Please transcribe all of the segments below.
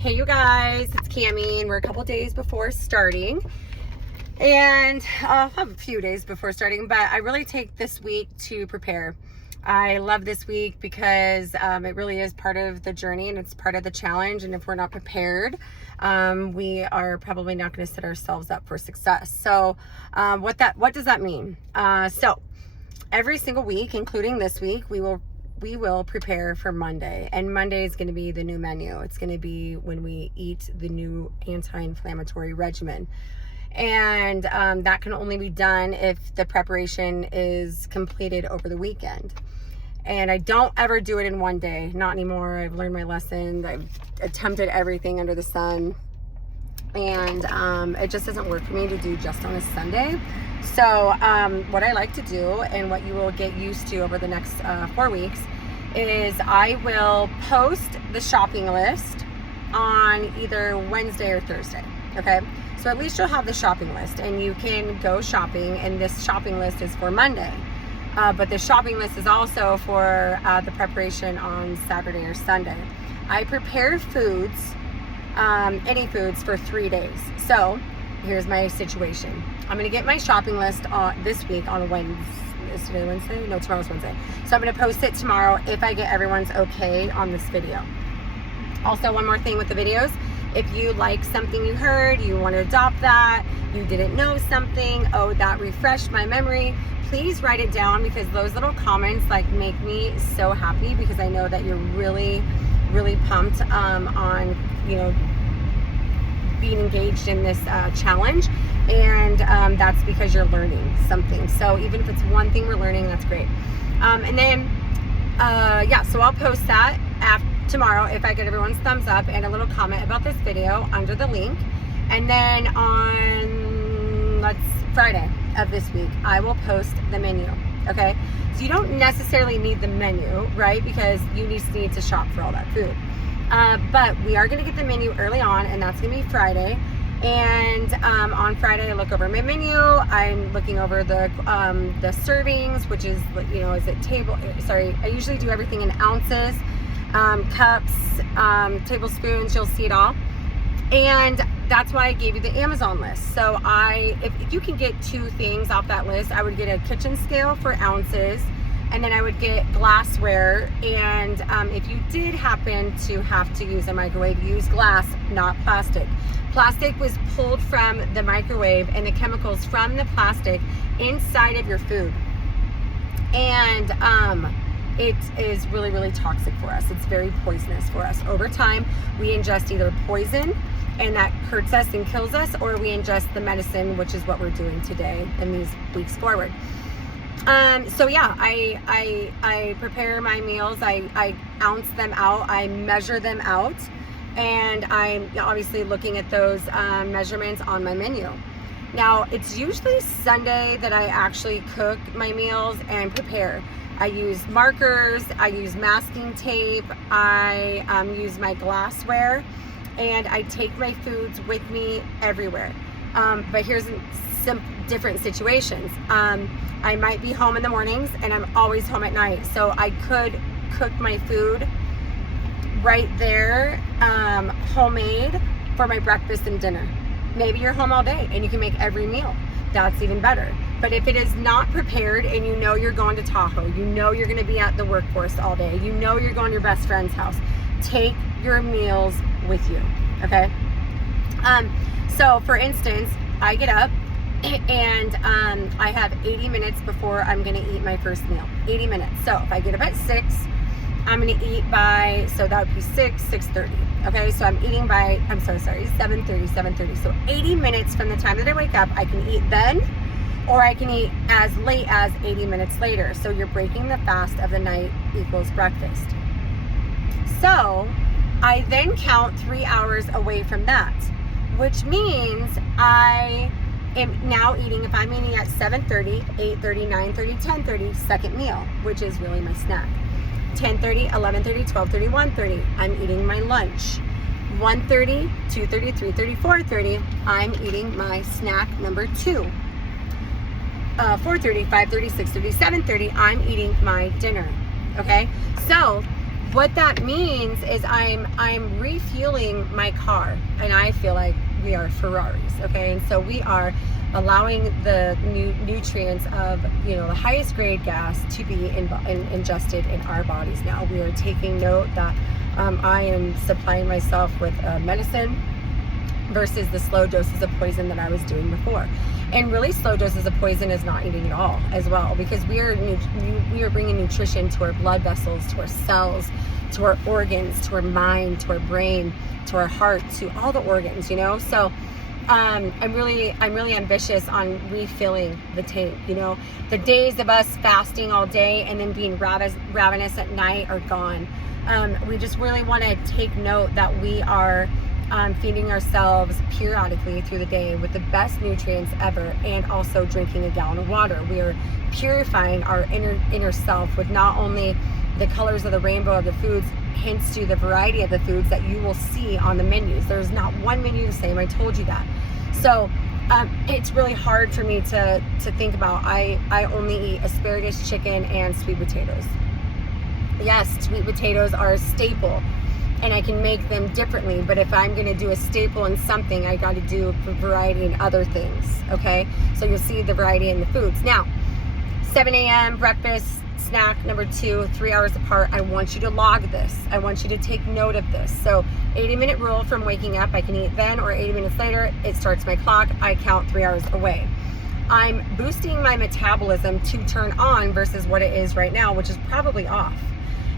Hey you guys, it's Cami and we're a couple days before starting, and a few days before starting, but I really take this week to prepare. I love this week because it really is part of the journey and it's part of the challenge, and if we're not prepared, we are probably not going to set ourselves up for success. So what does that mean? So every single week, including this week, we will prepare for Monday, and Monday is going to be the new menu. It's going to be when we eat the new anti-inflammatory regimen, and that can only be done if the preparation is completed over the weekend. And I don't ever do it in one day, not anymore. I've learned my lesson. I've attempted everything under the sun, and it just doesn't work for me to do just on a Sunday. So what I like to do, and what you will get used to over the next 4 weeks, is I will post the shopping list on either Wednesday or Thursday. Okay, so at least you'll have the shopping list and you can go shopping, and this shopping list is for Monday. But the shopping list is also for the preparation on Saturday or Sunday. I prepare foods, any foods, for 3 days. So here's my situation. I'm going to get my shopping list this week on Wednesday. Is today Wednesday? No, tomorrow's Wednesday. So I'm going to post it tomorrow if I get everyone's okay on this video. Also, one more thing with the videos. If you like something you heard, you want to adopt that, you didn't know something, oh, that refreshed my memory, please write it down, because those little comments make me so happy, because I know that you're really, really pumped on, being engaged in this challenge, and that's because you're learning something. So even if it's one thing we're learning, that's great. And then so I'll post that tomorrow if I get everyone's thumbs up and a little comment about this video under the link. And then on Friday of this week, I will post the menu. Okay, so you don't necessarily need the menu, right, because you need to shop for all that food. But we are going to get the menu early on, and that's going to be Friday. And on Friday, I look over my menu. I'm looking over the servings, which is, is it table? Sorry, I usually do everything in ounces, cups, tablespoons. You'll see it all. And that's why I gave you the Amazon list. So if you can get 2 things off that list, I would get a kitchen scale for ounces. And then I would get glassware, and if you did happen to have to use a microwave, use glass, not plastic. Plastic was pulled from the microwave, and the chemicals from the plastic inside of your food. And it is really, really toxic for us. It's very poisonous for us. Over time, we ingest either poison, and that hurts us and kills us, or we ingest the medicine, which is what we're doing today and these weeks forward. So yeah, I prepare my meals, I ounce them out, I measure them out, and I'm obviously looking at those measurements on my menu. Now, it's usually Sunday that I actually cook my meals and prepare. I use markers, I use masking tape, I use my glassware, and I take my foods with me everywhere. But here's some different situations. I might be home in the mornings, and I'm always home at night. So I could cook my food right there, homemade, for my breakfast and dinner. Maybe you're home all day and you can make every meal. That's even better. But if it is not prepared, and you know you're going to Tahoe, you know you're going to be at the workforce all day, you know you're going to your best friend's house, take your meals with you, okay? So for instance, I get up, and I have 80 minutes before I'm going to eat my first meal. 80 minutes. So if I get up at 6, I'm going to eat by, so that would be 6:30. Okay, so I'm eating by, 7:30. So 80 minutes from the time that I wake up, I can eat then, or I can eat as late as 80 minutes later. So you're breaking the fast of the night equals breakfast. So I then count 3 hours away from that, which means I am now eating, if I'm eating at 7:30, 8:30, 9:30, 10:30, second meal, which is really my snack. 10:30, 11:30, 12:30, 1:30, I'm eating my lunch. 1:30, 2:30, 3:30, 4:30, I'm eating my snack number 2. 4:30, 5:30, 6:30, 7:30, I'm eating my dinner. Okay, so what that means is I'm refueling my car, and I feel like we are Ferraris, okay? And so we are allowing the nutrients of, you know, the highest grade gas to be ingested in our bodies now. We are taking note that I am supplying myself with medicine versus the slow doses of poison that I was doing before. And really, slow doses of poison is not eating at all as well, because we are bringing nutrition to our blood vessels, to our cells, to our organs, to our mind, to our brain, to our heart, to all the organs, you know? So I'm really ambitious on refilling the tank, you know? The days of us fasting all day and then being ravenous at night are gone. We just really want to take note that we are feeding ourselves periodically through the day with the best nutrients ever, and also drinking a gallon of water. We are purifying our inner self with not only the colors of the rainbow of the foods, hence to the variety of the foods that you will see on the menus. There's not one menu the same. I told you that. So it's really hard for me to think about. I only eat asparagus, chicken, and sweet potatoes. Yes, sweet potatoes are a staple, and I can make them differently, but if I'm gonna do a staple in something, I gotta do a variety in other things, okay? So you'll see the variety in the foods. Now, 7 a.m. breakfast, snack number 2, 3 hours apart. I want you to log this. I want you to take note of this. So 80-minute rule from waking up, I can eat then, or 80 minutes later, it starts my clock, I count 3 hours away. I'm boosting my metabolism to turn on versus what it is right now, which is probably off.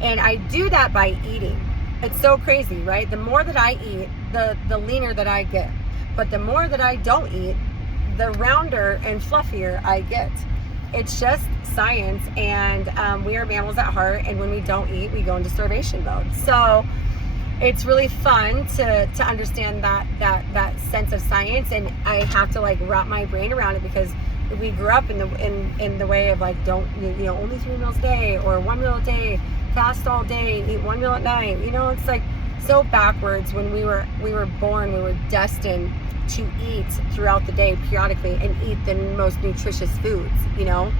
And I do that by eating. It's so crazy, right? The more that I eat, the leaner that I get. But the more that I don't eat, the rounder and fluffier I get. It's just science, and we are mammals at heart, and when we don't eat, we go into starvation mode. So it's really fun to understand that sense of science, and I have to like wrap my brain around it, because we grew up in the way of like, don't, you know, only 3 meals a day, or 1 meal a day, fast all day, eat 1 meal at night. You know, it's like so backwards. When we were born, we were destined to eat throughout the day periodically, and eat the most nutritious foods, you know,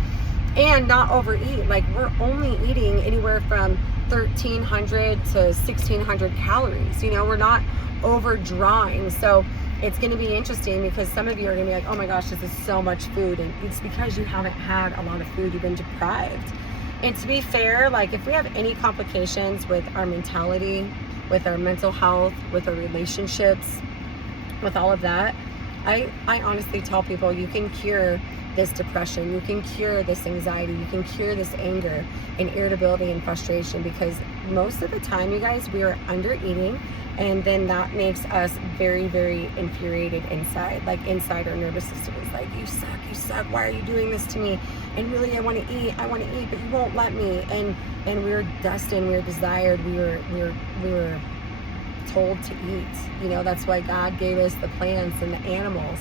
and not overeat. Like, we're only eating anywhere from 1,300 to 1,600 calories, you know, we're not overdrawing. So it's going to be interesting, because some of you are going to be like, oh my gosh, this is so much food. And it's because you haven't had a lot of food. You've been deprived. And to be fair, like, if we have any complications with our mentality, with our mental health, with our relationships, with all of that, I honestly tell people, you can cure this depression, you can cure this anxiety, you can cure this anger and irritability and frustration, because most of the time, you guys, we are under eating, and then that makes us very, very infuriated inside. Like, inside our nervous system is like, you suck, why are you doing this to me? And really, I want to eat, but you won't let me. And we're destined, we're desired, we were told to eat. You know, that's why God gave us the plants and the animals.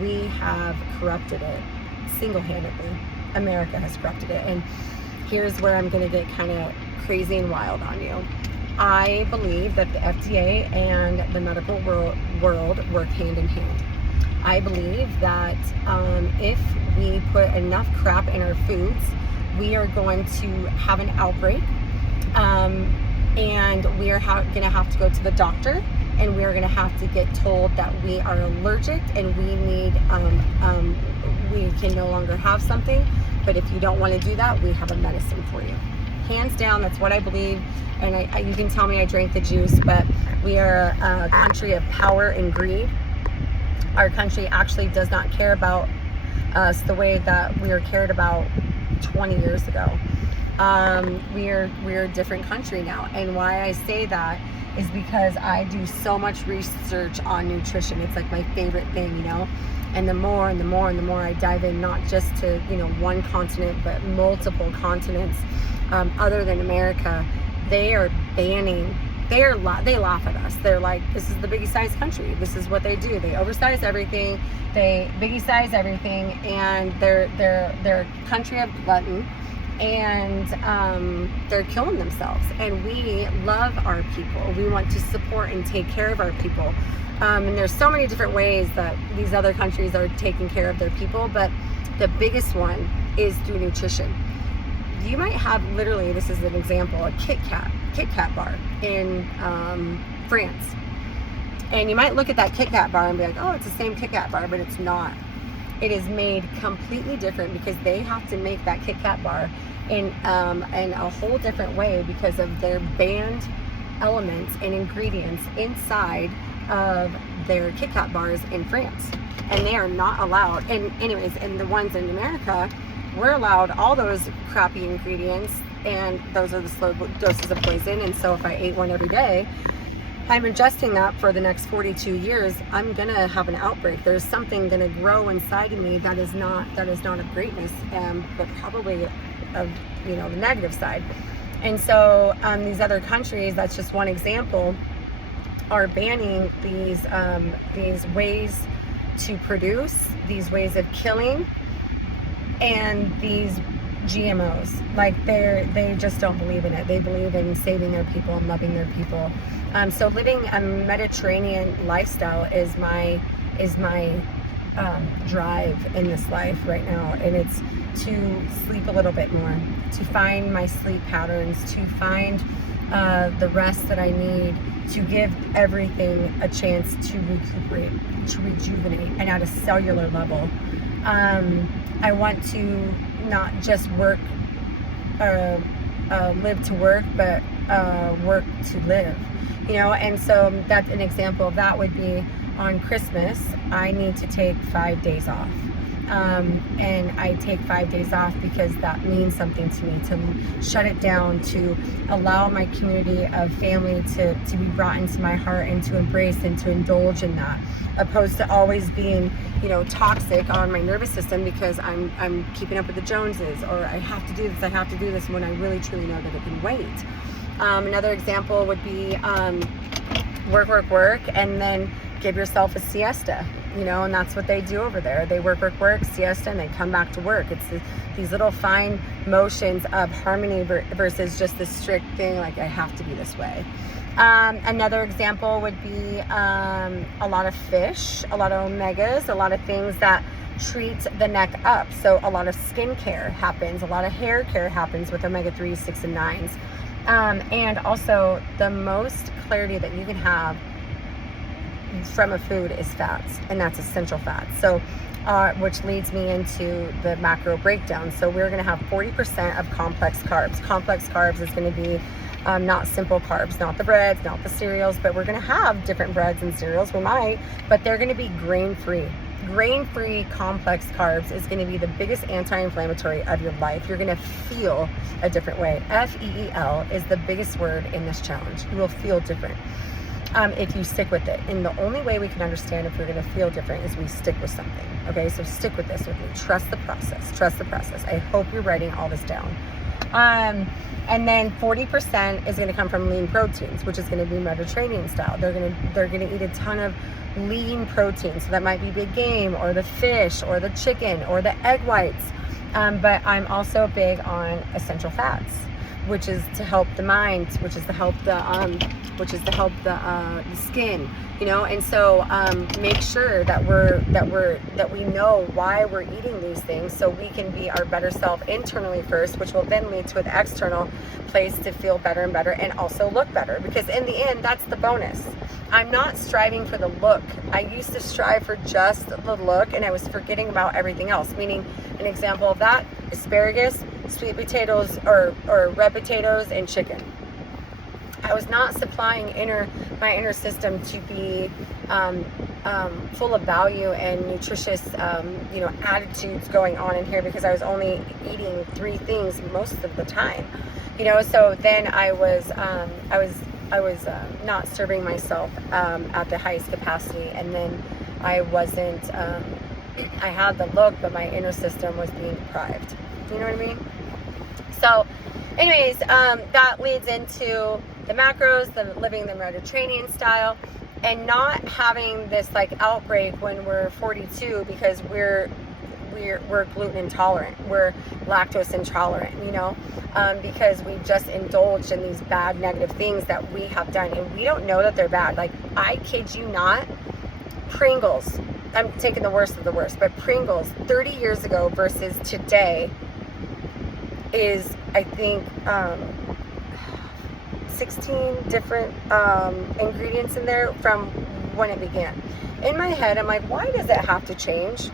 We have corrupted it single-handedly. America has corrupted it. And here's where I'm going to get kind of crazy and wild on you. I believe that the FDA and the medical world work hand in hand. I believe that if we put enough crap in our foods, we are going to have an outbreak, and we are going to have to go to the doctor, and we are going to have to get told that we are allergic, and we need, we can no longer have something. But if you don't want to do that, we have a medicine for you. Hands down, that's what I believe. And you can tell me I drank the juice, but we are a country of power and greed. Our country actually does not care about us the way that we were cared about 20 years ago. We're a different country now. And why I say that is because I do so much research on nutrition. It's like my favorite thing, you know? And the more I dive in, not just to, you know, one continent, but multiple continents, other than America, they are banning, they laugh at us. They're like, this is the biggest size country. This is what they do. They oversize everything. They biggie size everything. And they're a country of glutton. And they're killing themselves. And we love our people. We want to support and take care of our people. And there's so many different ways that these other countries are taking care of their people. But the biggest one is through nutrition. you might have literally, this is an example, a Kit Kat bar in France. And you might look at that Kit Kat bar and be like, oh, it's the same Kit Kat bar, but it's not. It is made completely different because they have to make that Kit Kat bar in a whole different way because of their banned elements and ingredients inside of their Kit Kat bars in France. And they are not allowed. And anyways, and the ones in America, we're allowed all those crappy ingredients, and those are the slow doses of poison. And so if I ate one every day, I'm ingesting that for the next 42 years, I'm gonna have an outbreak. There's something gonna grow inside of me that is not of greatness, but probably of, you know, the negative side. And so these other countries, that's just one example, are banning these ways to produce, these ways of killing, and these GMOs. Like they just don't believe in it. They believe in saving their people and loving their people. So living a Mediterranean lifestyle is my drive in this life right now, and it's to sleep a little bit more, to find my sleep patterns, to find the rest that I need, to give everything a chance to recuperate, to rejuvenate, and at a cellular level. I want to not just work, live to work, but work to live, you know. And so that's an example of that would be on Christmas, I need to take 5 days off. And I take 5 days off because that means something to me, to shut it down, to allow my community of family to be brought into my heart and to embrace and to indulge in that, opposed to always being, you know, toxic on my nervous system because I'm keeping up with the Joneses, or I have to do this when I really truly know that it can wait. Another example would be work, and then give yourself a siesta, you know, and that's what they do over there. They work, siesta, and they come back to work. It's these little fine motions of harmony versus just this strict thing, like I have to be this way. Another example would be a lot of fish, a lot of omegas, a lot of things that treat the neck up. So a lot of skin care happens, a lot of hair care happens with omega-3s, 6, and 9s. And also the most clarity that you can have from a food is fats, and that's essential fats. So which leads me into the macro breakdown. So we're going to have 40% of complex carbs. Complex carbs is going to be not simple carbs, not the breads, not the cereals, but we're going to have different breads and cereals. We might, but they're going to be grain-free. Grain-free complex carbs is going to be the biggest anti-inflammatory of your life. You're going to feel a different way. FEEL is the biggest word in this challenge. You will feel different if you stick with it. And the only way we can understand if we're going to feel different is we stick with something. Okay, so stick with this with me. Trust the process. Trust the process. I hope you're writing all this down. And then 40% is going to come from lean proteins, which is going to be Mediterranean style. They're going to eat a ton of lean protein. So that might be big game, or the fish, or the chicken, or the egg whites. But I'm also big on essential fats, which is to help the mind, which is to help the skin, you know. And so make sure that we know why we're eating these things, so we can be our better self internally first, which will then lead to an external place to feel better and better, and also look better, because in the end, that's the bonus. I'm not striving for the look. I used to strive for just the look, and I was forgetting about everything else. Meaning, an example of that: asparagus, sweet potatoes, or red potatoes, and chicken. I was not supplying my inner system to be full of value and nutritious, attitudes going on in here, because I was only eating 3 things most of the time, you know. So then I was not serving myself at the highest capacity, and then I wasn't. I had the look, but my inner system was being deprived. You know what I mean? So, anyways, that leads into the macros, the living the Mediterranean style, and not having this like outbreak when we're 42 because we're gluten intolerant, we're lactose intolerant, you know, because we just indulged in these bad negative things that we have done, and we don't know that they're bad. Like, I kid you not, Pringles, I'm taking the worst of the worst, but Pringles 30 years ago versus today, is, I think, 16 different ingredients in there from when it began. In my head, I'm like, why does it have to change?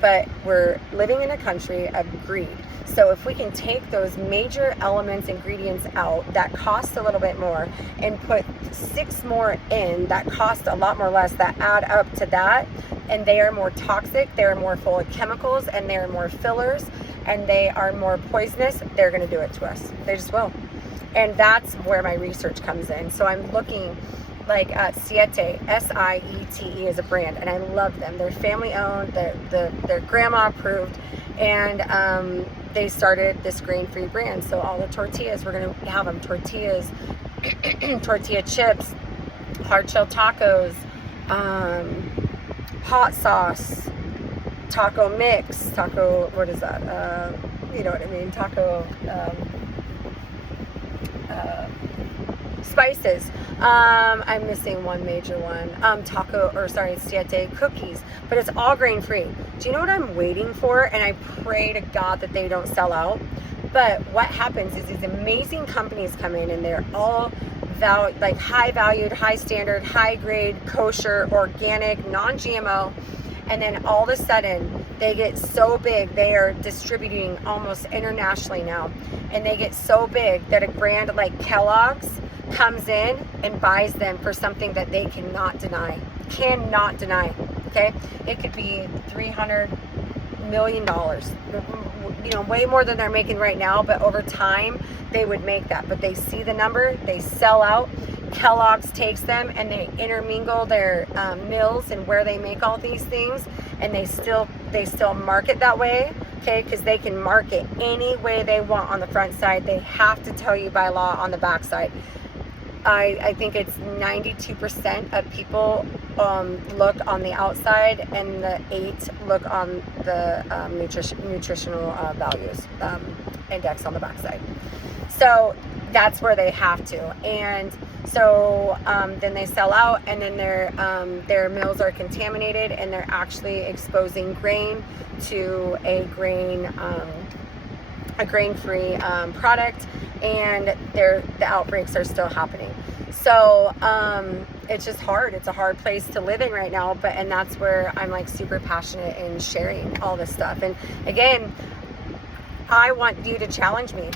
But we're living in a country of greed. So if we can take those major elements, ingredients out that cost a little bit more and put 6 more in that cost a lot more less, that add up to that, and they are more toxic, they're more full of chemicals, and they're more fillers, and they are more poisonous, they're going to do it to us. They just will. And that's where my research comes in. So I'm looking like at Siete, S-I-E-T-E is a brand, and I love them. They're family owned, they're grandma approved, and they started this grain-free brand. So all the tortillas, we're gonna have them, tortillas, tortilla chips, hard shell tacos, hot sauce, taco mix, taco, what is that? You know what I mean, taco, spices. I'm missing one major one. Siete cookies, but it's all grain free. Do you know what I'm waiting for? And I pray to God that they don't sell out. But what happens is these amazing companies come in, and they're all high valued, high standard, high grade, kosher, organic, non-GMO. And then all of a sudden they get so big, they are distributing almost internationally now. And they get so big that a brand like Kellogg's comes in and buys them for something that they cannot deny. Okay? It could be $300 million, you know, way more than they're making right now, but over time they would make that. But they see the number, they sell out. Kellogg's takes them and they intermingle their mills and where they make all these things, and they still market that way, okay? Because they can market any way they want on the front side. They have to tell you by law on the back side. I think it's 92% of people look on the outside, and the 8 look on the nutritional values index on the back side. So that's where they have to. And so then they sell out, and then their mills are contaminated, and they're actually exposing grain to a grain-free product, and the outbreaks are still happening. So it's just hard. It's a hard place to live in right now, and that's where I'm like super passionate in sharing all this stuff. And again, I want you to challenge me.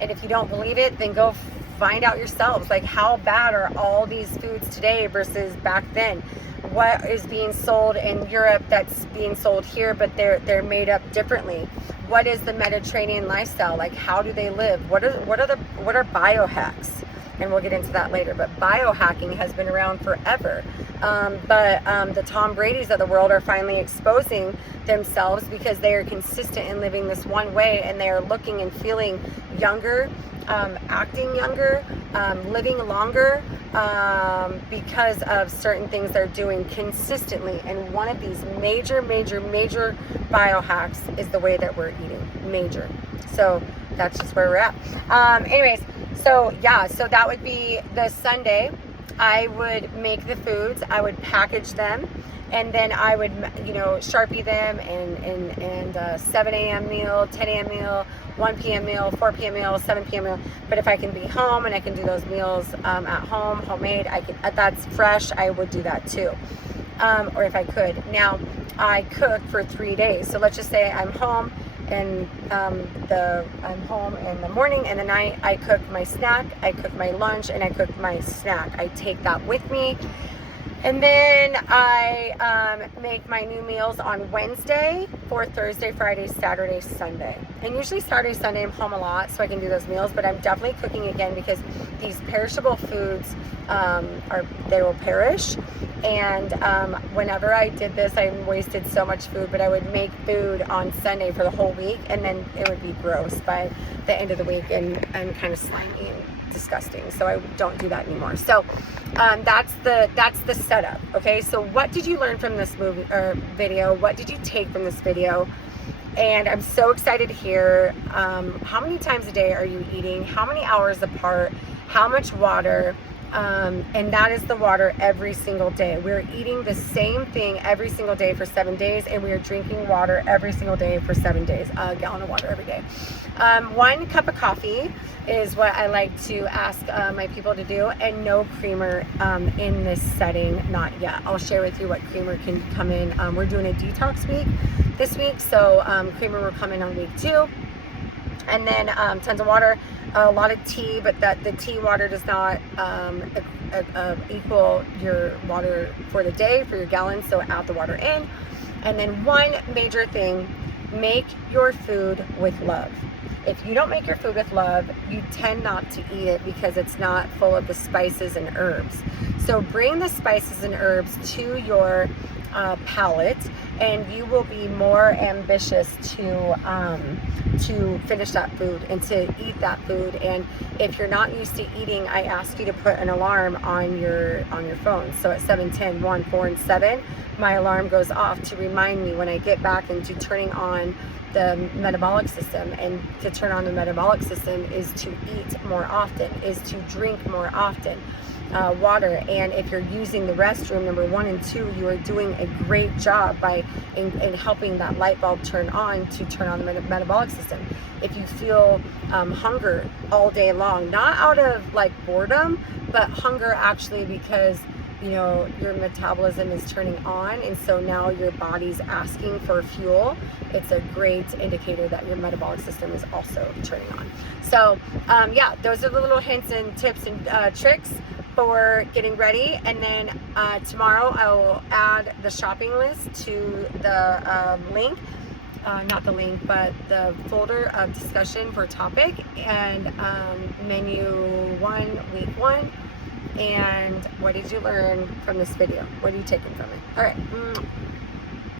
And if you don't believe it, then go find out yourselves. Like, how bad are all these foods today versus back then? What is being sold in Europe that's being sold here, but they're made up differently? What is the Mediterranean lifestyle? Like, how do they live? What are biohacks? And we'll get into that later. But biohacking has been around forever. But the Tom Brady's of the world are finally exposing themselves because they are consistent in living this one way, and they are looking and feeling younger, acting younger, living longer, because of certain things they're doing consistently. And one of these major biohacks is the way that we're eating. Major. So that's just where we're at. Anyways, so that would be the Sunday. I would make the foods, I would package them, and then I would, Sharpie them and 7 a.m. meal, 10 a.m. meal, 1 p.m. meal, 4 p.m. meal, 7 p.m. meal. But if I can be home and I can do those meals at home, homemade, that's fresh, I would do that too. Or if I could. Now, I cook for 3 days. So let's just say I'm home, and I'm home in the morning, and the night I cook my snack, I cook my lunch, and I cook my snack. I take that with me. And then I make my new meals on Wednesday for Thursday, Friday, Saturday, Sunday. And usually Saturday, Sunday I'm home a lot, so I can do those meals, but I'm definitely cooking again because these perishable foods, they will perish. And whenever I did this, I wasted so much food, but I would make food on Sunday for the whole week, and then it would be gross by the end of the week and kind of slimy and disgusting. So I don't do that anymore. So that's the setup. Okay, so what did you learn from this video? What did you take from this video? And I'm so excited to hear how many times a day are you eating, how many hours apart, how much water, And that is the water every single day. We're eating the same thing every single day for 7 days, and we are drinking water every single day for 7 days, a gallon of water every day. 1 cup of coffee is what I like to ask my people to do, and no creamer in this setting, not yet. I'll share with you what creamer can come in. We're doing a detox week this week, so creamer will come in on week 2. And then tons of water, a lot of tea, but the tea water does not equal your water for the day, for your gallon, so add the water in. And then one major thing, make your food with love. If you don't make your food with love, you tend not to eat it because it's not full of the spices and herbs. So bring the spices and herbs to your palate, and you will be more ambitious to finish that food and to eat that food. And if you're not used to eating, I ask you to put an alarm on your phone. So at 7, 10, 1, 4, and 7, my alarm goes off to remind me when I get back into turning on the metabolic system. And to turn on the metabolic system is to eat more often, is to drink more often. Water. And if you're using the restroom, number 1 and 2, you are doing a great job in helping that light bulb turn on to turn on the metabolic system. If you feel hunger all day long, not out of like boredom, but hunger actually because your metabolism is turning on, and so now your body's asking for fuel, it's a great indicator that your metabolic system is also turning on. So yeah, those are the little hints and tips and tricks for getting ready. And then tomorrow I will add the shopping list to the link, not the link, but the folder of discussion for topic, and menu 1, week 1. And what did you learn from this video? What are you taking from it? All right.